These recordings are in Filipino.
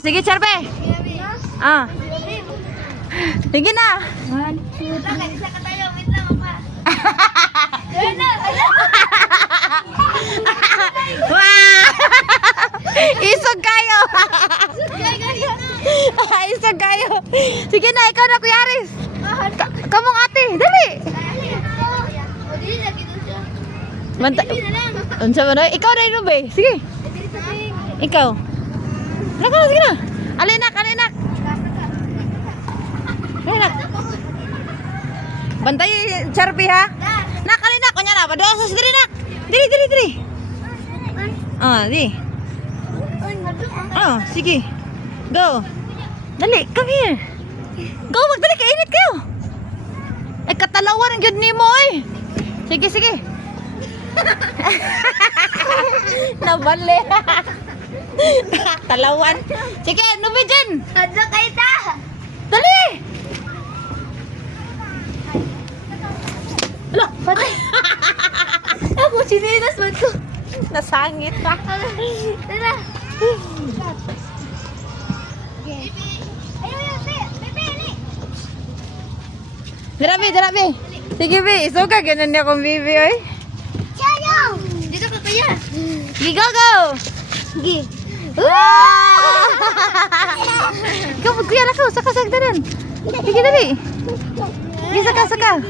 Sige, Charpe. Ah. Sige na. Isog kayo. Isog kayo. Sige na, ikaw na, Kuya Aris. Kamong ate, dali. Unsa man? Ikaw na inom, be. Sige. Ikaw. Sige na. Alinak. Alinak. Bantay, Charpi, ha? Nak, alinak. Kunya na. Padoa sa diri, nak. Diri. Di. Sige. Go. Dali, come here. Go, magdali. Kainit kayo. Ay, katalawan ang yun ni mo, eh. Sige. Nabali. Talawan. Sige, numidyan. Ano kayo ta? Dali. Ala, patay. Ako, sinilas mo ito. Nasangit pa. Tara. Ayun, Bebe. Darabi. Sige, Bi. Isuka, ganun niya kong bibi, oy. Chayo! Dito ka kuya. Sige, go. Sige. Ikaw, kuya, lakaw. Saka, sagdanan. Sige, dali. Sige, saka.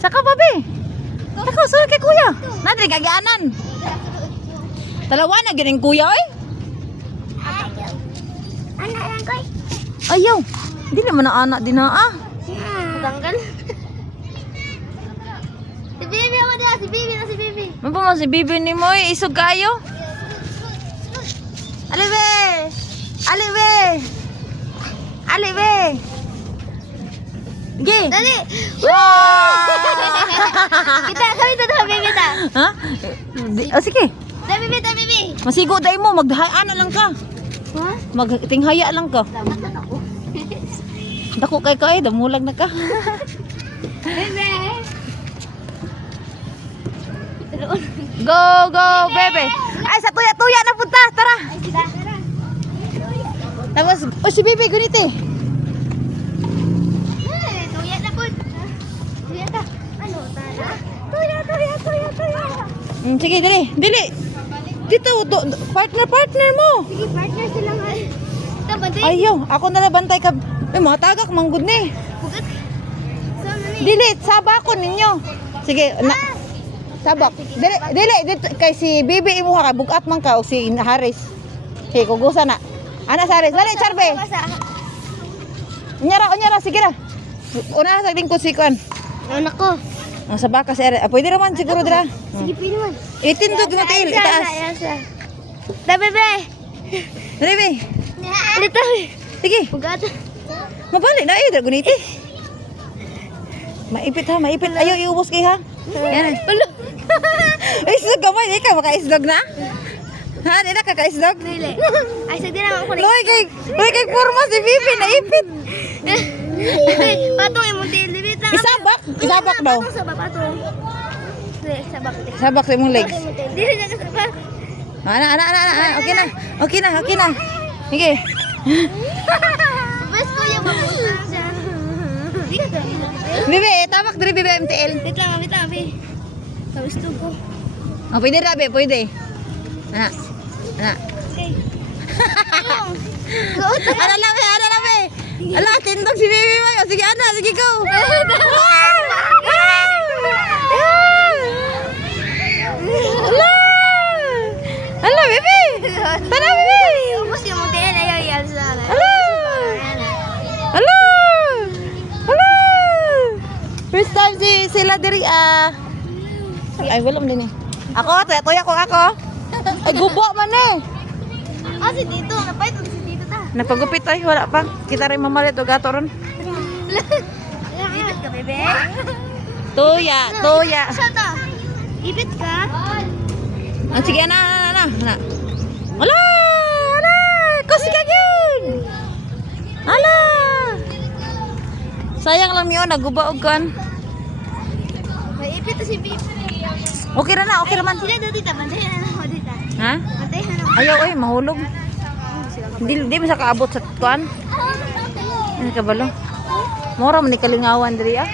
Saka, babi. Lakaw, sulit kay kuya. Nadali, kagaanan. Talawa na, ganing kuya, oy. Anak lang koy. Ayaw. Hindi naman na anak din na, ah. Tanggal. Si Bibi ako dyan. Si Bibi. Ano pa mo si Bibi ni mo, eh. Isog kayo. Alibe. Gi. Dali. Wow! Kita, kami ito na Bibi ta. Ha? Sige. Bibi. Masigo day mo, magdahana lang ka. Ha? Magtinghaya lang ka. Dapat na ako. Dako kay damulag na ka. Bibi. Go, bebe. Ay, sa tuya na punta. Tara. Tara. Tapos, si Bibi, guniti. Tuya na po. Tuya ta. Ano, tara? Tuya. Sige, dili. Dito, partner mo. Sige, partner sila nga. Tabantay. Ayaw, ako na nabantay ka. Mga tagak, manggod ni. Bugat. So, nani? Dili, sabako ninyo. Sige, sabak. Dili, dito, kay si Bibi imo ka, bugat man ka, o si Haris. Sige, kugusa na. Ana sa Haris, dali, Charbe. Unyara, sige na. Una sa lingkod si Kwan. Anak ko. Ang sabaka si Haris. Pwede naman siguro dira. Sige, pwede man. Itindog na tail, itaas. Da, bebe. Dali, Bi. Dito. Sige, Bugat. mabalik na eh, dragonite. Maipit. Ayaw, iubos kayo ha. Yan. Isdog ka mo, hindi ka maka-isdog na? Ha, hindi na kaka-isdog? Dili. Ay, sa di naman ko na. Loy kay forma si Bibi, naipit. Patong yung muntil. Dibit lang. Isabak daw. Patong sabak, patong. Sabak. Sabak sa imong legs. Dili na kasabak. Ana. Okay na. Sige. Bes ko yung mabutang siya. Di ka to. Bibi, tabak diri Bibi MTL. Wait lang, Abi. Sa gusto ko. Oh, pwede rabi, pwede. Ana. Okay. Ana labi. Ala, tindog si Bibi mo. Sige, ana, sige go. Ala, Bibi. Tara, Bibi. Ubus yung muntil. Ayaw yan sa Hello! First time sila diri Ay, wala man din eh. Ako, tuya ko ako. Ay, gubo man eh. Ah, si Tito. Napay ito si Tito ta. Napagupit ay, wala pa. Kita rin mamalit o gato ron. Ibit ka, bebe. Tuya. Siya ta. Ibit ka? Sige, ana. Ala! Kasi ka yun! Ala! Sayang lang yun, nagubaog kan. May ipit to si Bibi. Okay na na, okay naman. Sila doon dita. Bantayan na ako dita. Ha? Bantayan na ako. Ayaw, mahulog. Sila Di mo sa kaabot sa tuan. Ano ka balo? Mura man ni kalingawan diri ah.